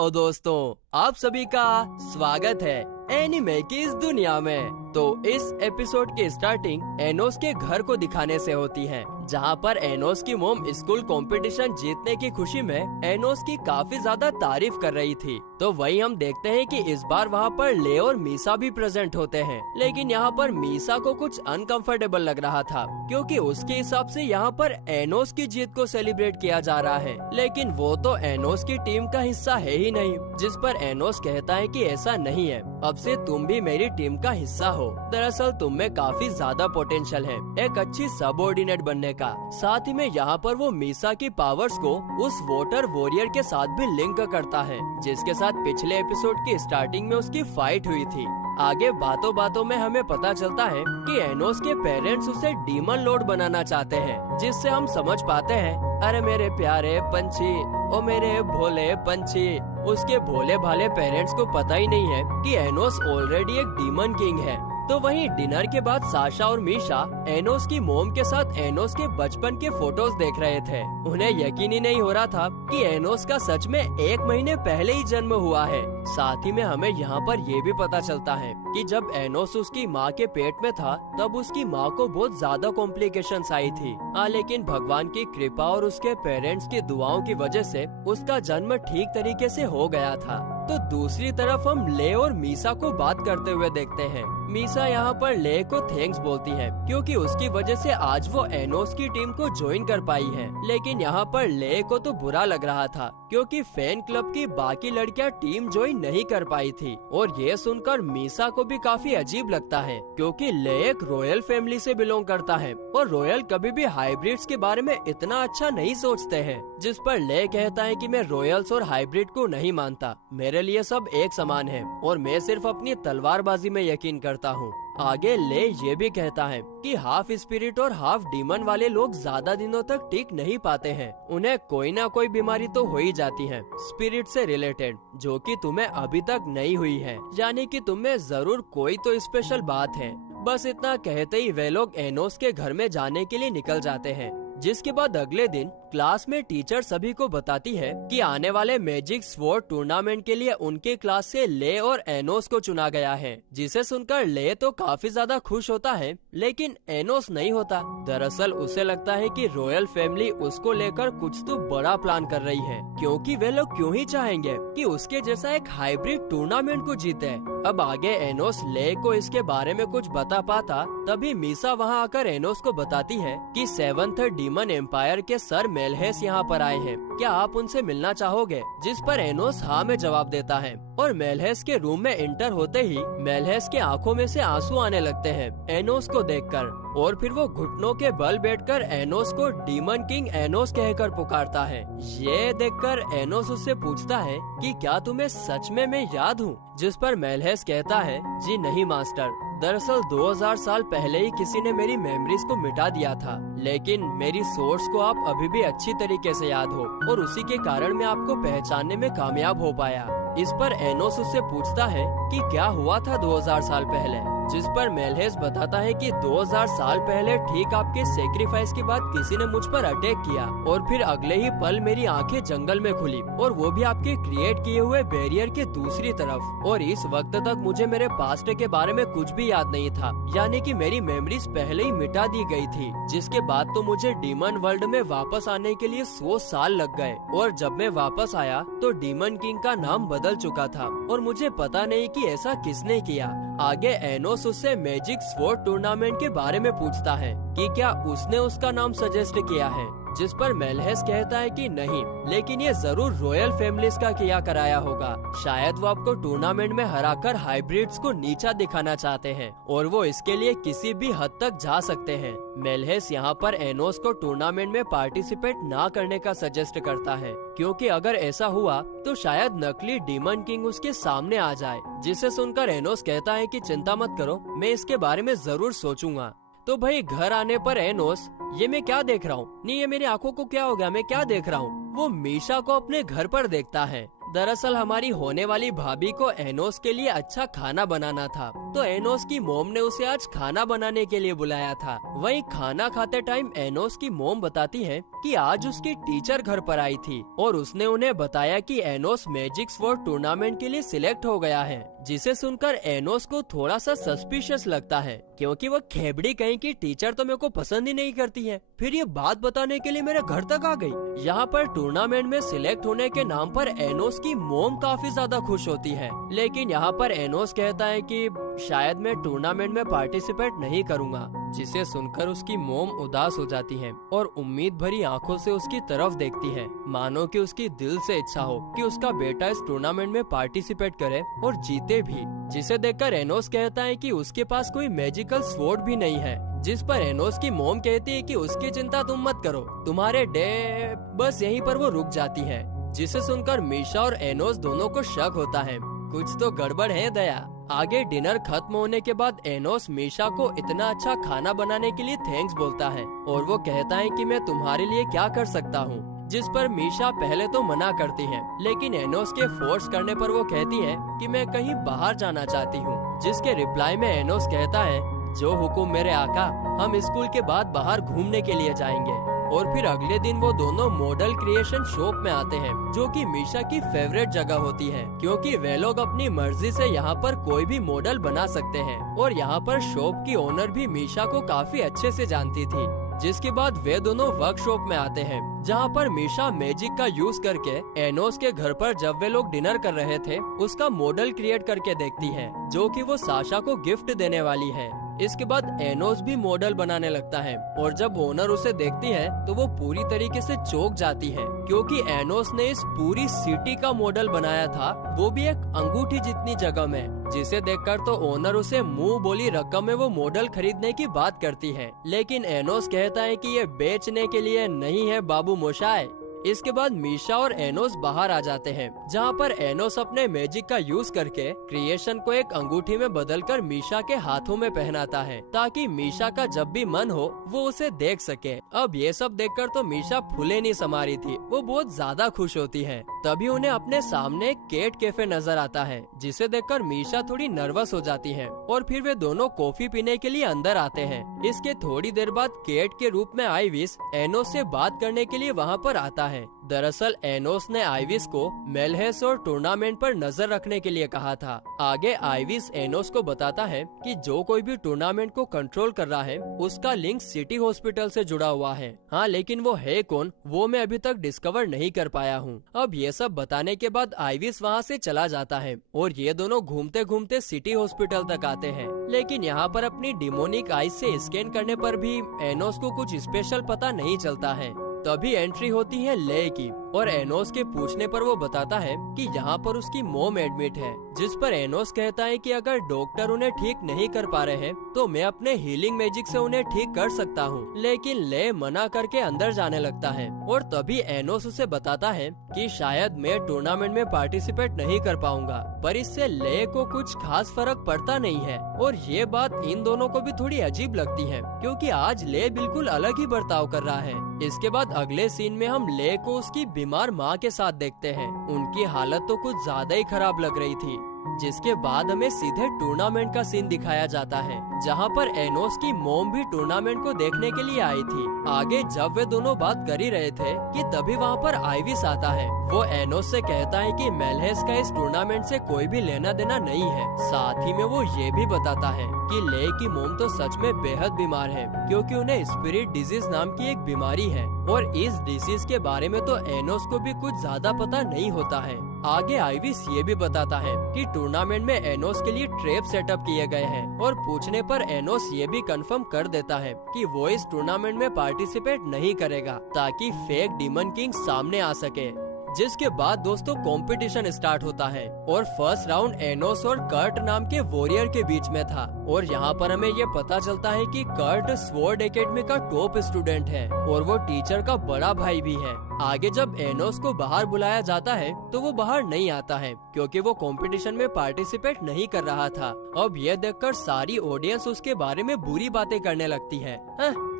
Hello दोस्तों, आप सभी का स्वागत है एनिमे की इस दुनिया में। तो इस एपिसोड की स्टार्टिंग एनोस के घर को दिखाने से होती है, जहाँ पर एनोस की मोम स्कूल कंपटीशन जीतने की खुशी में एनोस की काफी ज्यादा तारीफ कर रही थी। तो वही हम देखते हैं कि इस बार वहाँ पर ले और मीसा भी प्रेजेंट होते हैं, लेकिन यहाँ पर मीसा को कुछ अनकंफर्टेबल लग रहा था, क्योंकि उसके हिसाब से यहाँ पर एनोस की जीत को सेलिब्रेट किया जा रहा है, लेकिन वो तो एनोस की टीम का हिस्सा है ही नहीं। जिस पर एनोस कहता है कि ऐसा नहीं है, अब से तुम भी मेरी टीम का हिस्सा हो। दरअसल तुम में काफी ज्यादा पोटेंशियल है एक अच्छी सबऑर्डिनेट बनने का। साथ ही में यहाँ पर वो मीसा की पावर्स को उस वोटर वॉरियर के साथ भी लिंक करता है, जिसके साथ पिछले एपिसोड की स्टार्टिंग में उसकी फाइट हुई थी। आगे बातों बातों में हमें पता चलता है कि एनोस के पेरेंट्स उसे डीमन लॉर्ड बनाना चाहते हैं, जिससे हम समझ पाते हैं, अरे मेरे प्यारे पंछी, ओ मेरे भोले पंछी। उसके भोले भाले पेरेंट्स को पता ही नहीं है कि एनोस ऑलरेडी एक डीमन किंग है। तो वहीं डिनर के बाद साशा और मीशा एनोस की मोम के साथ एनोस के बचपन के फोटोज देख रहे थे। उन्हें यकीन ही नहीं हो रहा था कि एनोस का सच में 1 महीने पहले ही जन्म हुआ है। साथ ही में हमें यहाँ पर ये भी पता चलता है कि जब एनोस उसकी माँ के पेट में था, तब उसकी माँ को बहुत ज्यादा कॉम्प्लिकेशंस आई थी। लेकिन भगवान की कृपा और उसके पेरेंट्स की दुआओं की वजह से उसका जन्म ठीक तरीके से हो गया था। तो दूसरी तरफ हम ले और मीसा को बात करते हुए देखते हैं। मीसा यहाँ पर ले को थैंक्स बोलती है, क्योंकि उसकी वजह से आज वो एनोस की टीम को ज्वाइन कर पाई है। लेकिन यहाँ पर ले को तो बुरा लग रहा था, क्योंकि फैन क्लब की बाकी लड़कियाँ टीम ज्वाइन नहीं कर पाई थी। और ये सुनकर मीसा को भी काफी अजीब लगता है, क्योंकि ले एक रॉयल फैमिली से बिलोंग करता है और रॉयल कभी भी हाइब्रिड्स के बारे में इतना अच्छा नहीं सोचते हैं। जिस पर ले कहता है कि मैं रॉयल्स और हाइब्रिड को नहीं मानता, मेरे लिए सब एक समान है और मैं सिर्फ अपनी तलवारबाजी में यकीन करता हूँ। आगे ले ये भी कहता है कि हाफ स्पिरिट और हाफ डीमन वाले लोग ज्यादा दिनों तक टिक नहीं पाते हैं, उन्हें कोई ना कोई बीमारी तो हो ही जाती है स्पिरिट से रिलेटेड, जो कि तुम्हें अभी तक नहीं हुई है, यानी कि तुम्हें जरूर कोई तो स्पेशल बात है। बस इतना कहते ही वे लोग एनोस के घर में जाने के लिए निकल जाते हैं। जिसके बाद अगले दिन क्लास में टीचर सभी को बताती है कि आने वाले मैजिक स्वॉर्ड टूर्नामेंट के लिए उनके क्लास से ले और एनोस को चुना गया है। जिसे सुनकर ले तो काफी ज्यादा खुश होता है, लेकिन एनोस नहीं होता। दरअसल उसे लगता है कि रॉयल फैमिली उसको लेकर कुछ तो बड़ा प्लान कर रही है, क्योंकि वे लोग क्यों ही चाहेंगे कि उसके जैसा एक हाइब्रिड टूर्नामेंट को जीते। अब आगे एनोस ले को इसके बारे में कुछ बता पाता, तभी मीसा वहाँ आकर एनोस को बताती है कि 7th डीमन एम्पायर के सर मेलहेस यहाँ पर आए हैं, क्या आप उनसे मिलना चाहोगे? जिस पर एनोस हाँ में जवाब देता है और मेलहेस के रूम में एंटर होते ही मेलहेस के आंखों में से आंसू आने लगते हैं एनोस को देखकर, और फिर वो घुटनों के बल बैठकर एनोस को डीमन किंग एनोस कहकर पुकारता है। ये देखकर एनोस उससे पूछता है कि क्या तुम्हें सच में मैं याद हूँ? जिस पर मेलहेस कहता है, जी नहीं मास्टर, दरअसल 2000 साल पहले ही किसी ने मेरी मेमोरीज को मिटा दिया था, लेकिन मेरी सोर्स को आप अभी भी अच्छी तरीके से याद हो और उसी के कारण मैं आपको पहचानने में कामयाब हो पाया। इस पर एनोस उससे पूछता है कि क्या हुआ था 2000 साल पहले? जिस पर मेलहेस बताता है कि 2000 साल पहले ठीक आपके सेक्रीफाइस के बाद किसी ने मुझ पर अटैक किया और फिर अगले ही पल मेरी आंखें जंगल में खुली, और वो भी आपके क्रिएट किए हुए बैरियर के दूसरी तरफ। और इस वक्त तक मुझे मेरे पास्ट के बारे में कुछ भी याद नहीं था, यानी कि मेरी मेमोरीज पहले ही मिटा दी गई थी। जिसके बाद तो मुझे डीमन वर्ल्ड में वापस आने के लिए 100 साल लग गए, और जब मैं वापस आया तो डीमन किंग का नाम बदल चुका था और मुझे पता नहीं कि ऐसा किसने किया। आगे एनोस उससे मैजिक स्वॉर्ड टूर्नामेंट के बारे में पूछता है कि क्या उसने उसका नाम सजेस्ट किया है। जिस पर मेलहेस कहता है कि नहीं, लेकिन ये जरूर रॉयल फैमिलीज का किया कराया होगा। शायद वो आपको टूर्नामेंट में हराकर हाइब्रिड्स को नीचा दिखाना चाहते हैं और वो इसके लिए किसी भी हद तक जा सकते हैं। मेलहेस यहाँ पर एनोस को टूर्नामेंट में पार्टिसिपेट ना करने का सजेस्ट करता है, क्योंकि अगर ऐसा हुआ तो शायद नकली डीमन किंग उसके सामने आ जाए। जिसे सुनकर एनोस कहता है कि चिंता मत करो, मैं इसके बारे में जरूर सोचूंगा। तो भाई घर आने पर एनोस, ये मैं क्या देख रहा हूँ? नहीं, ये मेरी आंखों को क्या हो गया? मैं क्या देख रहा हूँ? वो मीशा को अपने घर पर देखता है। दरअसल हमारी होने वाली भाभी को एनोस के लिए अच्छा खाना बनाना था, तो एनोस की मोम ने उसे आज खाना बनाने के लिए बुलाया था। वहीं खाना खाते टाइम एनोस की मोम बताती है कि आज उसकी टीचर घर पर आई थी और उसने उन्हें बताया कि एनोस मैजिक स्वॉर्ड टूर्नामेंट के लिए सिलेक्ट हो गया है, जिसे सुनकर एनोस को थोड़ा सा सस्पिशियस लगता है, क्योंकि वह खेबड़ी कहीं की टीचर तो मेरे को पसंद ही नहीं करती है, फिर ये बात बताने के लिए मेरे घर तक आ गई। यहाँ पर टूर्नामेंट में सिलेक्ट होने के नाम पर एनोस की मोम काफी ज्यादा खुश होती है, लेकिन यहाँ पर एनोस कहता है कि शायद मैं टूर्नामेंट में पार्टिसिपेट नहीं करूँगा, जिसे सुनकर उसकी मोम उदास हो जाती है और उम्मीद भरी आंखों से उसकी तरफ देखती है, मानो कि उसकी दिल से इच्छा हो कि उसका बेटा इस टूर्नामेंट में पार्टिसिपेट करे और जीते भी। जिसे देखकर एनोस कहता है कि उसके पास कोई मैजिकल स्वॉर्ड भी नहीं है, जिस पर एनोस की मोम कहती है कि उसकी चिंता तुम मत करो, तुम्हारे डे बस यहीं पर वो रुक जाती है। जिसे सुनकर मीशा और एनोस दोनों को शक होता है, कुछ तो गड़बड़ है दया। आगे डिनर खत्म होने के बाद एनोस मीशा को इतना अच्छा खाना बनाने के लिए थैंक्स बोलता है और वो कहता है कि मैं तुम्हारे लिए क्या कर सकता हूँ, जिस पर मीशा पहले तो मना करती है, लेकिन एनोस के फोर्स करने पर वो कहती है कि मैं कहीं बाहर जाना चाहती हूँ, जिसके रिप्लाई में एनोस कहता है जो हुकुम मेरे आका, हम स्कूल के बाद बाहर घूमने के लिए जाएंगे। और फिर अगले दिन वो दोनों मॉडल क्रिएशन शॉप में आते हैं, जो कि मीशा की फेवरेट जगह होती है, क्योंकि वे लोग अपनी मर्जी से यहाँ पर कोई भी मॉडल बना सकते हैं। और यहाँ पर शॉप की ओनर भी मीशा को काफी अच्छे से जानती थी। जिसके बाद वे दोनों वर्कशॉप में आते हैं, जहाँ पर मीशा मैजिक का यूज करके एनोस के घर पर जब वे लोग डिनर कर रहे थे उसका मॉडल क्रिएट करके देखती है, जो कि वो साशा को गिफ्ट देने वाली है। इसके बाद एनोस भी मॉडल बनाने लगता है और जब ओनर उसे देखती है तो वो पूरी तरीके से चौंक जाती है, क्योंकि एनोस ने इस पूरी सिटी का मॉडल बनाया था, वो भी एक अंगूठी जितनी जगह में। जिसे देखकर तो ओनर उसे मुंह बोली रकम में वो मॉडल खरीदने की बात करती है, लेकिन एनोस कहता है कि ये बेचने के लिए नहीं है बाबू मोशाय। इसके बाद मीशा और एनोस बाहर आ जाते हैं, जहाँ पर एनोस अपने मैजिक का यूज करके क्रिएशन को एक अंगूठी में बदलकर मीशा के हाथों में पहनाता है, ताकि मीशा का जब भी मन हो वो उसे देख सके। अब ये सब देखकर तो मीशा फूले नहीं समा रही थी, वो बहुत ज्यादा खुश होती है। तभी उन्हें अपने सामने केट कैफे नजर आता है, जिसे देखकर मीशा थोड़ी नर्वस हो जाती है और फिर वे दोनों कॉफी पीने के लिए अंदर आते हैं। इसके थोड़ी देर बाद केट के रूप में आइविस एनोस से बात करने के लिए वहाँ पर आता है। दरअसल एनोस ने आइविस को मेलहेस और टूर्नामेंट पर नजर रखने के लिए कहा था। आगे आइविस एनोस को बताता है कि जो कोई भी टूर्नामेंट को कंट्रोल कर रहा है उसका लिंक सिटी हॉस्पिटल से जुड़ा हुआ है। हाँ, लेकिन वो है कौन वो मैं अभी तक डिस्कवर नहीं कर पाया हूँ। अब ये सब बताने के बाद आइविस वहाँ से चला जाता है और ये दोनों घूमते घूमते सिटी हॉस्पिटल तक आते हैं, लेकिन यहाँ पर अपनी डिमोनिक आइज से स्कैन करने पर भी एनोस को कुछ स्पेशल पता नहीं चलता है। तभी एंट्री होती है ले की और एनोस के पूछने पर वो बताता है कि यहाँ पर उसकी मोम एडमिट है, जिस पर एनोस कहता है कि अगर डॉक्टर उन्हें ठीक नहीं कर पा रहे हैं तो मैं अपने हीलिंग मैजिक से उन्हें ठीक कर सकता हूँ। लेकिन ले मना करके अंदर जाने लगता है और तभी एनोस उसे बताता है कि शायद मैं टूर्नामेंट में पार्टिसिपेट नहीं कर पाऊंगा, पर इससे ले को कुछ खास फर्क पड़ता नहीं है। और ये बात इन दोनों को भी थोड़ी अजीब लगती है, क्योंकि आज ले बिल्कुल अलग ही बर्ताव कर रहा है। इसके बाद अगले सीन में हम ले को उसकी बीमार माँ के साथ देखते हैं। उनकी हालत तो कुछ ज्यादा ही खराब लग रही थी, जिसके बाद हमें सीधे टूर्नामेंट का सीन दिखाया जाता है, जहाँ पर एनोस की मोम भी टूर्नामेंट को देखने के लिए आई थी। आगे जब वे दोनों बात कर ही रहे थे कि तभी वहाँ पर आइविस आता है। वो एनोस से कहता है कि मेलहेस का इस टूर्नामेंट से कोई भी लेना देना नहीं है। साथ ही में वो ये भी बताता है कि ले की मोम तो सच में बेहद बीमार है, क्योंकि उन्हें स्पिरिट डिजीज नाम की एक बीमारी है और इस डिजीज के बारे में तो एनोस को भी कुछ ज्यादा पता नहीं होता है। आगे आइविस ये भी बताता है कि टूर्नामेंट में एनोस के लिए ट्रैप सेटअप किए गए हैं और पूछने पर एनोस ये भी कंफर्म कर देता है कि वो इस टूर्नामेंट में पार्टिसिपेट नहीं करेगा, ताकि फेक डीमन किंग सामने आ सके। जिसके बाद दोस्तों कंपटीशन स्टार्ट होता है और फर्स्ट राउंड एनोस और कर्ट नाम के वॉरियर के बीच में था। और यहाँ पर हमें ये पता चलता है कि कर्ट स्वॉर्ड एकेडमी का टॉप स्टूडेंट है और वो टीचर का बड़ा भाई भी है। आगे जब एनोस को बाहर बुलाया जाता है तो वो बाहर नहीं आता है, क्योंकि वो कंपटीशन में पार्टिसिपेट नहीं कर रहा था। अब ये देखकर सारी ऑडियंस उसके बारे में बुरी बातें करने लगती है।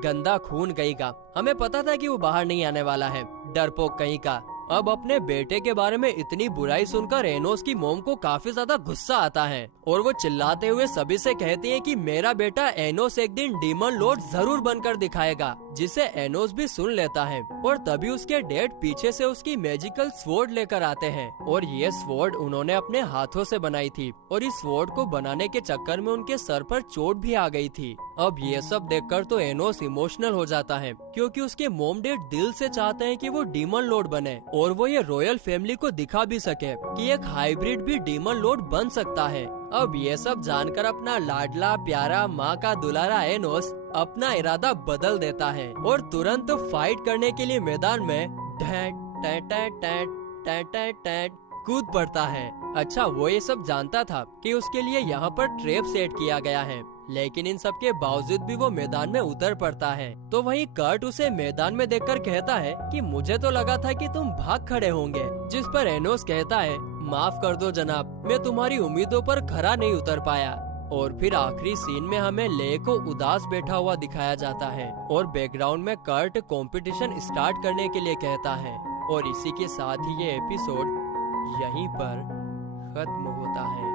गंदा खून कहीं का, हमें पता था कि वो बाहर नहीं आने वाला है, डरपोक कहीं का। अब अपने बेटे के बारे में इतनी बुराई सुनकर एनोस की मॉम को काफी ज्यादा गुस्सा आता है और वो चिल्लाते हुए सभी से कहती है कि मेरा बेटा एनोस एक दिन डीमन लॉर्ड जरूर बनकर दिखाएगा, जिसे एनोस भी सुन लेता है। और तभी उसके डैड पीछे से उसकी मैजिकल स्वॉर्ड लेकर आते हैं और ये स्वॉर्ड उन्होंने अपने हाथों से बनाई थी और इस स्वॉर्ड को बनाने के चक्कर में उनके सर पर चोट भी आ गई थी। अब ये सब देखकर तो एनोस इमोशनल हो जाता है, क्योंकि उसके मॉम डैड दिल से चाहते हैं कि वो डीमन लॉर्ड बने और वो ये रॉयल फैमिली को दिखा भी सके कि एक हाइब्रिड भी डीमन लॉर्ड बन सकता है। अब ये सब जानकर अपना लाडला प्यारा माँ का दुलारा एनोस अपना इरादा बदल देता है और तुरंत फाइट करने के लिए मैदान में कूद पड़ता है। अच्छा, वो ये सब जानता था कि उसके लिए यहाँ पर ट्रैप सेट किया गया है, लेकिन इन सब के बावजूद भी वो मैदान में उतर पड़ता है। तो वहीं कर्ट उसे मैदान में देखकर कहता है कि मुझे तो लगा था कि तुम भाग खड़े होंगे, जिस पर एनोस कहता है माफ कर दो जनाब, मैं तुम्हारी उम्मीदों पर खरा नहीं उतर पाया। और फिर आखिरी सीन में हमें ले को उदास बैठा हुआ दिखाया जाता है और बैकग्राउंड में कर्ट कंपटीशन स्टार्ट करने के लिए कहता है। और इसी के साथ ही ये एपिसोड यहीं पर खत्म होता है।